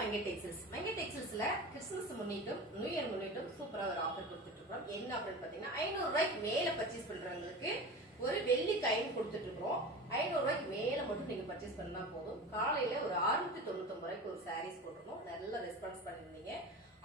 மங்கை textiles Mangai டெக்ஸ்டைல்ஸ்ல Christmas முன்னிட்டும் new year முன்னிட்டும் சூப்பரா ஒரு ஆஃபர் கொடுத்துட்டு இருக்கோம் என்ன ஆஃபர் பாத்தீங்கன்னா ஐநூறு ரூபாய்க்கு மேல பர்ச்சேஸ் பண்றவங்களுக்கு ஒரு வெள்ளி காயின் கொடுத்துட்டு இருக்கோம் ஐநூறு ரூபாய்க்கு மேல மட்டும் நீங்க பர்ச்சேஸ் பண்ணா போதும். காலையில ஒரு அறுநூத்தி தொண்ணூத்தி ரூபாய்க்கு ஒரு சாரீஸ் போட்டிருக்கோம். நல்ல ரெஸ்பான்ஸ் பண்ணிருந்தீங்க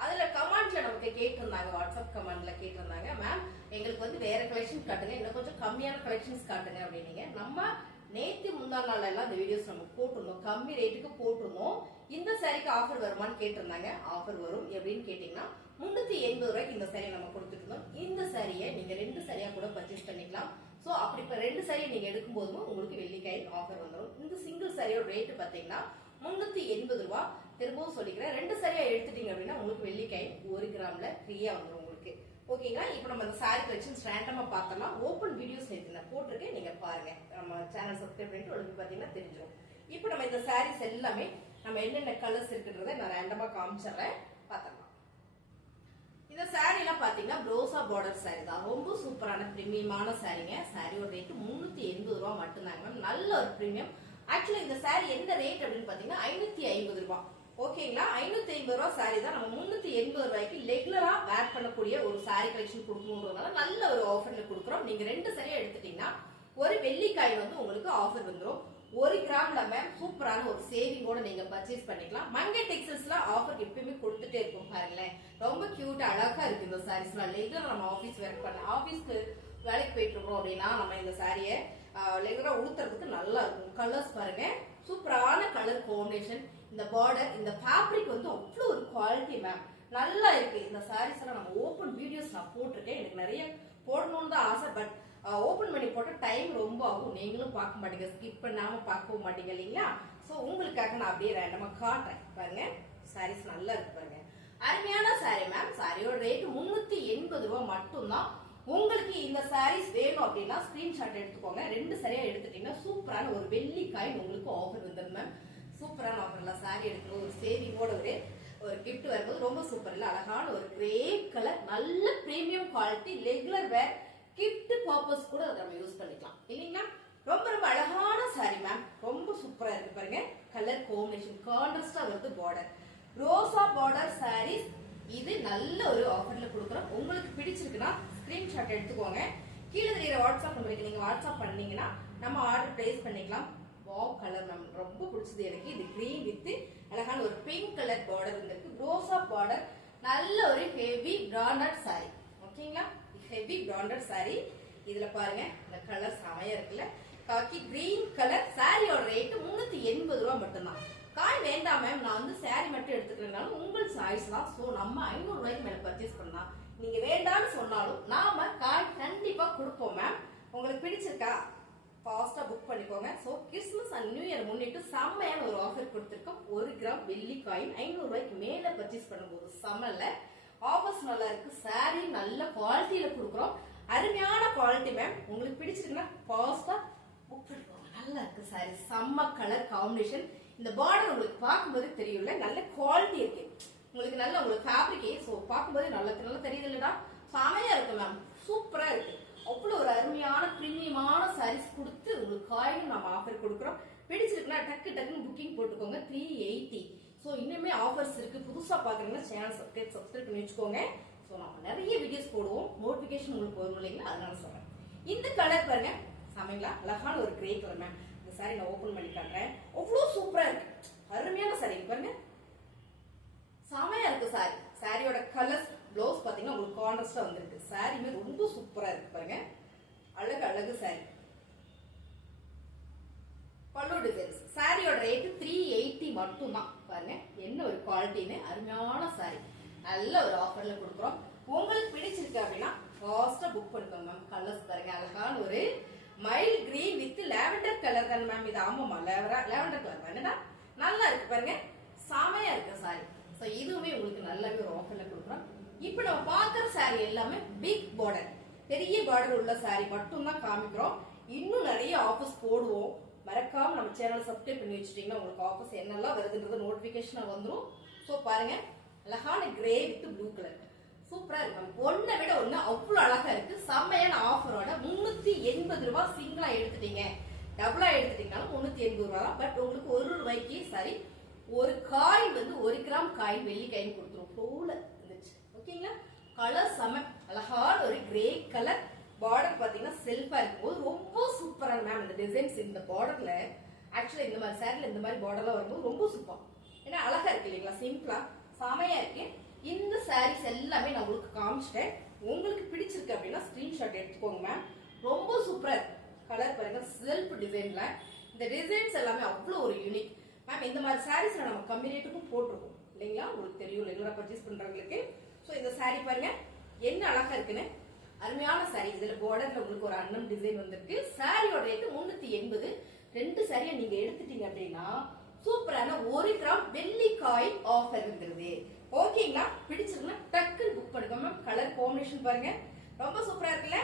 அதுல கமெண்ட்ல நமக்கு கேட்டிருந்தாங்க வாட்ஸ்அப் கமெண்ட்ல கேட்டிருந்தாங்க மேம் எங்களுக்கு வந்து வேற கலெக்ஷன் காட்டுங்க. இன்னும் கொஞ்சம் கம்மியான கலெக்ஷன்ஸ் காட்டுங்க அப்படின்னீங்க. நம்ம நேத்து முந்தா நாள் எல்லாம் இந்த வீடியோஸ் நம்ம போட்டிருந்தோம். கம்மி ரேட்டுக்கு போட்டிருந்தோம். இந்த சாரிக்கு ஆஃபர் வருமான்னு கேட்டிருந்தாங்க. ஆஃபர் வரும் எப்படின்னு கேட்டீங்கன்னா முன்னூத்தி எண்பது ரூபாய்க்கு இந்த சாரியை நம்ம கொடுத்துட்டு இருந்தோம். இந்த சாரியை நீங்க ரெண்டு சாரியா கூட பர்ச்சேஸ் பண்ணிக்கலாம். சோ அப்படி இப்ப ரெண்டு சாரியை நீங்க எடுக்கும் போதும் உங்களுக்கு வெள்ளிக்காய் ஆஃபர் வந்துடும் இந்த சிங்கிள் சாரியோட ரேட் பாத்தீங்கன்னா முன்னூத்தி எண்பது ரூபாய் திரும்பவும் சொல்லிக்கிறேன். ரெண்டு சாரியா எடுத்துட்டீங்க அப்படின்னா உங்களுக்கு வெள்ளிக்காய் ஒரு கிராம்ல ஃப்ரீயா வந்துடும் உங்களுக்கு. ஓகேங்களா இப்போ நம்ம அந்த சாரி கலெக்ஷன்ஸ் ரேண்டமா பார்த்தோம்னா ஓப்பன் வீடியோஸ் நேற்று நான் போட்டிருக்கேன். நீங்க பாருங்க. நம்ம சேனல் சப்ஸ்கிரைப் பண்ணிட்டு உங்களுக்கு பாத்தீங்கன்னா தெரிஞ்சிடும் இப்போ நம்ம இந்த சாரீஸ் எல்லாமே நம்ம என்னென்ன கலர்ஸ் இருக்குன்றத நான் ரேண்டமா காமிச்சிடுறேன். பார்த்துக்கலாம் இந்த சாரி எல்லாம் பாத்தீங்கன்னா ப்ரோசா பார்டர் சாரி தான். ரொம்ப சூப்பரான பிரீமியமான சாரிங்க சாரியோட ரேட் முன்னூத்தி எண்பது ரூபா மட்டும்தாங்க மேம் நல்ல ஒரு பிரீமியம் ஆக்சுவலி இந்த சாரி எந்த ரேட் அப்படின்னு பாத்தீங்கன்னா ஐநூத்தி ஐம்பது ரூபா. ஓகேங்களா ஐநூத்தி ஐம்பது ரூபா சாரி தான் நம்ம முன்னூத்தி எண்பது ரூபாய்க்கு ரெகுலரா வேர் பண்ணக்கூடிய ஒரு சாரி கலெக்ஷன் கொடுக்கணுன்றதுனால நல்ல ஒரு ஆஃபர்ல கொடுக்குறோம். நீங்க ரெண்டு சாரியா எடுத்துட்டீங்கன்னா ஒரு வெள்ளிக்காய் வந்து உங்களுக்கு ஆஃபர் வந்துடும் ஒரு கிராம்ல மேம் சூப்பரான ஒரு சேவிங்கோட நீங்க பர்ச்சேஸ் பண்ணிக்கலாம். மங்கை டெக்ஸ்டைல்ஸ்ல ஆஃபர் எப்பயுமே கொடுத்துட்டே இருக்கும் பாருங்களேன். ரொம்ப கியூட் அழகா இருக்கு இந்த சாரீஸ் ரெகுலர் நம்ம ஆபீஸ் ஒர்க் பண்ண ஆபீஸ்க்கு வேலைக்கு போயிட்டு இருக்கோம் அப்படின்னா நம்ம இந்த சாரியை ரெகுலரா உடுத்துறதுக்கு நல்லா இருக்கும். கலர்ஸ் பாருங்க. சூப்பரான கலர் காம்பினேஷன் இந்த பார்டர் இந்த ஃபேப்ரிக் வந்து அவ்வளோ ஒரு குவாலிட்டி மேம் நல்லா இருக்கு. இந்த சாரீஸ் எல்லாம் நம்ம ஓப்பன் வீடியோஸ் நான் போட்டிருக்கேன். எனக்கு நிறைய போடணும்னு தான் ஆசை. பட் ஓப்பன் பண்ணி போட்ட டைம் ரொம்ப ஆகும். நீங்களும் பார்க்க மாட்டீங்க. ஸ்கிப் பண்ணாம பார்க்கவும் மாட்டீங்க இல்லைங்களா? ஸோ உங்களுக்காக நான் அப்படியே ரேண்டமா காட்டுறேன். பாருங்க. சாரீஸ் நல்லா இருக்கு பாருங்க. அருமையான சாரி மேம் சாரியோட ரேட் முன்னூத்தி எண்பது ரூபாய் மட்டும்தான். உங்களுக்கு இந்த சாரீஸ் வேணும் அப்படின்னா ஸ்கிரீன்ஷாட் எடுத்துக்கோங்க. ரெண்டு சரியா எடுத்துட்டீங்கன்னா சூப்பரான ஒரு வெள்ளிக்காய் உங்களுக்கு ஆஃபர் வந்துடும் மேம் சூப்பரான ஆஃபர்ல சாரி எடுக்கிற ஒரு சேவிங்கோட ஒரு ஒரு கிஃப்ட் வரும்போது ரொம்ப சூப்பர் இல்ல அழகான ஒரு கிரே கலர் நல்ல premium quality regular wear gift purpose கூட அதை நம்ம யூஸ் பண்ணிக்கலாம். இல்லைங்களா? ரொம்ப ரொம்ப அழகான சாரி மேம் ரொம்ப சூப்பரா இருக்கு பாருங்க. கலர் காம்பினேஷன் கான்ட்ராஸ்டா வருது பார்டர் ரோசா பார்டர் சாரீஸ் இது நல்ல ஒரு ஆஃபர்ல கொடுக்குறோம். உங்களுக்கு பிடிச்சிருக்குன்னா ஸ்கிரீன்ஷாட் எடுத்துக்கோங்க. கீழே தெரியுற வாட்ஸ்அப் நம்பருக்கு நீங்க வாட்ஸ்அப் பண்ணீங்கன்னா நம்ம ஆர்டர் பிளேஸ் பண்ணிக்கலாம். வாவ் கலர் மேம் ரொம்ப பிடிச்சது எனக்கு. இது கிரீன் வித் அழகான ஒரு பிங்க் கலர் பார்டர் இருந்திருக்கு. ரோசா பார்டர் நல்ல ஒரு ஹெவி பிராண்டட் சாரி ஓகேங்களா ஹெவி பிராண்டட் சாரி இதுல பாருங்க இந்த கலர் செமையா இருக்குல்ல. காக்கி கிரீன் கலர் சாரியோட ரேட் முன்னூத்தி எண்பது ரூபா மட்டும்தான். காய் வேண்டாம் மேம் நான் வந்து சாரி மட்டும் எடுத்துக்கிறேனாலும் உங்கள் சாய்ஸ் தான். ஸோ நம்ம ஐநூறு ரூபாய்க்கு மேல பர்ச்சேஸ் பண்ணலாம் நீங்க வேண்டாம்னு சொன்னாலும் நாம காய் கண்டிப்பா கொடுப்போம் மேம் உங்களுக்கு பிடிச்சிருக்கா ஃபாஸ்டா புக் பண்ணிக்கோங்க. So Christmas and new year முன்னிட்டு செம்மையான ஒரு ஆஃபர் கொடுத்துருக்கோம். ஒரு கிராம் வெள்ளி காயின் ஐநூறு ரூபாய்க்கு மேல பர்ச்சேஸ் பண்ணும்போது சமல்ல ஆஃபர்ஸ் நல்லா இருக்கு. சாரி குவாலிட்டி மேம் உங்களுக்கு பிடிச்சிருக்குன்னா ஃபாஸ்டா புக் பண்ணிக்கோங்க. நல்லா இருக்கு சாரி செம்ம கலர் காம்பினேஷன் இந்த பார்டர் உங்களுக்கு பார்க்கும்போது தெரியும்ல நல்ல குவாலிட்டி இருக்கு. உங்களுக்கு நல்ல உங்களுக்கு ஃபேப்ரிக்கே ஸோ பார்க்கும்போது நல்லா நல்லா தெரியுது இல்லடா செமையா இருக்கு மேம் சூப்பரா இருக்கு. அவ்வளோ ஒரு அருமையான பிரீமியமான சாரீஸ் கொடுத்து உங்களுக்கு காயினும் நம்ம ஆஃபர் கொடுக்குறோம். பிடிச்சிருக்குன்னா டக்கு டக்குன்னு புக்கிங் போட்டுக்கோங்க. த்ரீ எயிட்டி ஸோ இன்னுமே ஆஃபர்ஸ் இருக்கு. புதுசாக பார்க்குறீங்கன்னா சேனல் சப்ஸ்கிரைப் சப்ஸ்கிரைப் பண்ணி வச்சுக்கோங்க. ஸோ நம்ம நிறைய வீடியோஸ் போடுவோம். நோட்டிஃபிகேஷன் உங்களுக்கு வரும் இல்லைங்களா? அதனால சொல்கிறேன் இந்த கலர் பாருங்க. சமைங்களா? அழகான ஒரு கிரே கலர் மேம் இந்த சாரி நான் ஓப்பன் பண்ணி காட்டுறேன். அவ்வளோ சூப்பரா இருக்கு. அருமையான சாரி பாருங்க. செமையா இருக்கு சாரி சாரியோட கலர்ஸ் ப்ளவுஸ் பாத்தீங்கன்னா உங்களுக்கு கான்ட்ராஸ்டா வந்திருக்கு. சாரியுமே ரொம்ப சூப்பரா இருக்கு பாருங்க. அழகு அழகு சாரி பல்லு டிசைன்ஸ் சாரியோட ரேட்டு த்ரீ எயிட்டி மட்டும்தான் பாருங்க. என்ன ஒரு குவாலிட்டின்னு அருமையான சாரி நல்ல ஒரு ஆஃபர்ல கொடுக்குறோம். உங்களுக்கு பிடிச்சிருக்கு அப்படின்னா ஃபாஸ்ட்டாக புக் பண்ணிக்கோங்க மேம் கலர்ஸ் பாருங்க. அழகான ஒரு mild green with lavender colour தானே மேம் இது? ஆமாம்மா. லேவரா லேவெண்டர் கலர் தானேடா நல்லா இருக்கு பாருங்க. செமையா இருக்கு சாரி ஸோ இதுவுமே உங்களுக்கு நல்லாவே ஒரு ஆஃபர்ல கொடுக்குறோம். இப்போ நம்ம பார்க்குற சாரி எல்லாமே பிக் பார்டர் பெரிய பார்டர் உள்ள சாரி மட்டும் தான் காமிக்கிறோம். இன்னும் நிறைய ஆஃபர்ஸ் போடுவோம். மறக்காம நம்ம சேனல் சப்ஸ்கிரைப் பண்ணி வச்சுட்டீங்கன்னா உங்களுக்கு ஆஃபர்ஸ் என்னெல்லாம் வருதுன்றது நோட்டிபிகேஷன் வந்துடும் ஸோ பாருங்க. அழகான கிரே வித் ப்ளூ கலர் சூப்பரா இருக்கு. மேம் ஒன்னை விட ஒண்ணு அவ்வளவு அழகா இருக்கு. செம்மையான ஆஃபரோட முன்னூத்தி எண்பது ரூபாய் சிங்கிளா எடுத்துட்டீங்க. டபுளா எடுத்துட்டீங்கனாலும் முன்னூத்தி எண்பது ரூபா பட் உங்களுக்கு ஒரு ரூபாய்க்கு சரி. ஒரு காய் வந்து ஒரு கிராம் காயின் வெள்ளி காயின் கொடுத்துரும். ஃப்ளோல இருந்துச்சு. ஓகேங்களா? கலர் செம அழகான ஒரு கிரே கலர் பார்டர் பாத்தீங்கன்னா செல்ஃபா இருக்கும்போது ரொம்ப சூப்பரான மேம் இந்த டிசைன்ஸ் இந்த பார்டர்ல ஆக்சுவலா இந்த மாதிரி சேரில் இந்த மாதிரி பார்டர்லாம் வரும்போது ரொம்ப சூப்பர் ஏன்னா அழகா இருக்கு இல்லைங்களா? சிம்பிளா செமையா இருக்கு. இந்த சாரீஸ் எல்லாமே நான் உங்களுக்கு காமிச்சிட்டேன். உங்களுக்கு பிடிச்சிருக்கு அப்படின்னா ஸ்கிரீன்ஷாட் எடுத்துக்கோங்க மேம் ரொம்ப சூப்பரா கலர் பாருங்க செல்ஃப் டிசைன்ல இந்த டிசைன்ஸ் எல்லாமே அவ்வளோ ஒரு யூனிக் மேம் இந்த மாதிரி சாரீஸ்ல நம்ம கம்மி ரேட்டுக்கும் போட்டிருக்கோம். இல்லைங்களா? உங்களுக்கு தெரியும் ரெகுலரா பர்ச்சேஸ் பண்றவங்களுக்கு. ஸோ இந்த சாரீ பாருங்க என்ன அழகா இருக்குன்னு. அருமையான saree. இதுல பார்டர்ல உங்களுக்கு ஒரு அன்னம் டிசைன் வந்திருக்கு. சாரியோட ரேட்டு முன்னூத்தி எண்பது. ரெண்டு சாரியை நீங்க எடுத்துட்டீங்க அப்படின்னா சூப்பரான ஒரு கிராம் வெள்ளி காயின் ஆஃபர் வந்துருது. ஓகேங்களா பிடிச்சிருக்குன்னா டக்குன்னு புக் பண்ணுங்க மேம் கலர் காம்பினேஷன் பாருங்க. ரொம்ப சூப்பரா இருக்குல்ல?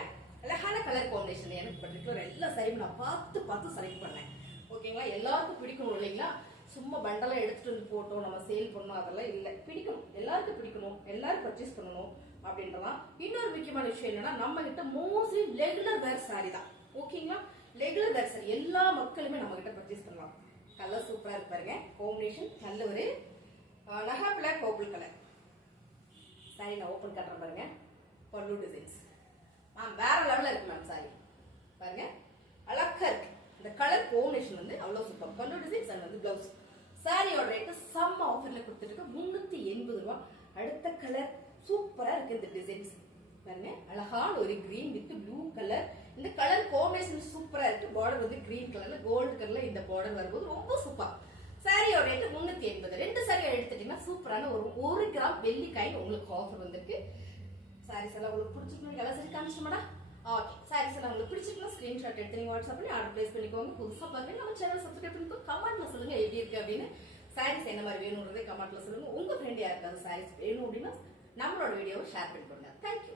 அழகான கலர் காம்பினேஷன் எனக்கு பர்டிகுலர் எல்லா சாரியும் நான் பார்த்து பார்த்து செலக்ட் பண்ணேன். ஓகேங்களா எல்லாருக்கும் பிடிக்கணும் இல்லைங்களா? சும்மா பண்டெல்லாம் எடுத்துட்டு வந்து போட்டோம் நம்ம சேல் பண்ணோம் அதெல்லாம் இல்லை. பிடிக்கணும். எல்லாருக்கும் பிடிக்கணும். எல்லாரும் பர்ச்சேஸ் பண்ணணும் அப்படின்றலாம். இன்னொரு முக்கியமான விஷயம் என்னன்னா நம்ம கிட்ட மோஸ்ட்லி ரெகுலர் வேர் சாரி தான் ஓகேங்களா ரெகுலர் வேர் சாரி எல்லா மக்களுமே நம்ம கிட்ட பர்ச்சேஸ் பண்ணலாம் கலர் சூப்பரா இருப்பாருங்க காம்பினேஷன் நல்ல ஒரு நகா பிளாக் பர்பிள் கலர் சாரி நான் ஓப்பன் கட்டுறேன் பாருங்க. பல்லு டிசைன்ஸ் மேம் வேற லெவல்ல இருக்கு மேம் சாரி பாருங்க. அழகா இருக்கு. இந்த கலர் காம்பினேஷன் வந்து அவ்வளவு சூப்பர் பல்லு டிசைன்ஸ் அண்ட் வந்து பிளவுஸ் சாரியோட ரேட்டு செம்ம ஆஃபர்ல கொடுத்துருக்கு முன்னூத்தி எண்பது ரூபா. அடுத்த கலர் சூப்பரா இருக்கு இந்த டிசைன்ஸ் பாருங்க. அழகான ஒரு கிரீன் வித் ப்ளூ கலர் இந்த கலர் காம்பினேஷன் சூப்பரா இருக்கு. பார்டர் வந்து கிரீன் கலர்ல கோல்டு கலர்ல இந்த பார்டர் வரும்போது ரொம்ப சூப்பர் சாரியோட ரேட்டு முன்னூத்தி எண்பது. ரெண்டு சாரியை எடுத்துட்டீங்கன்னா சூப்பரான ஒரு ஒரு கிராம் வெள்ளி காயின் உங்களுக்கு ஆஃபர் வந்திருக்கு. சாரீஸ் எல்லாம் உங்களுக்கு பிடிச்சிருக்கணும் கலர் சரி காமிச்சிட்டோமாடா? ஓகே சாரீஸ் எல்லாம் உங்களுக்கு பிடிச்சிருக்கணும் ஸ்கிரீன்ஷாட் எடுத்து நீங்க வாட்ஸ்அப் பண்ணி ஆர்டர் பிளேஸ் பண்ணிக்கோங்க. புதுசாக பாருங்க. நம்ம சேனல் சப்ஸ்கிரைப் பண்ணிக்கோ. கமெண்ட்ல சொல்லுங்க எப்படி இருக்கு அப்படின்னு. சாரீஸ் என்ன மாதிரி வேணும்ன்றதை கமெண்ட்ல சொல்லுங்க. உங்க ஃப்ரெண்ட் யாருக்காவது சாரீஸ் வேணும் அப்படின்னா நம்மளோட வீடியோவை ஷேர் பண்ணிக்கோங்க. தேங்க்யூ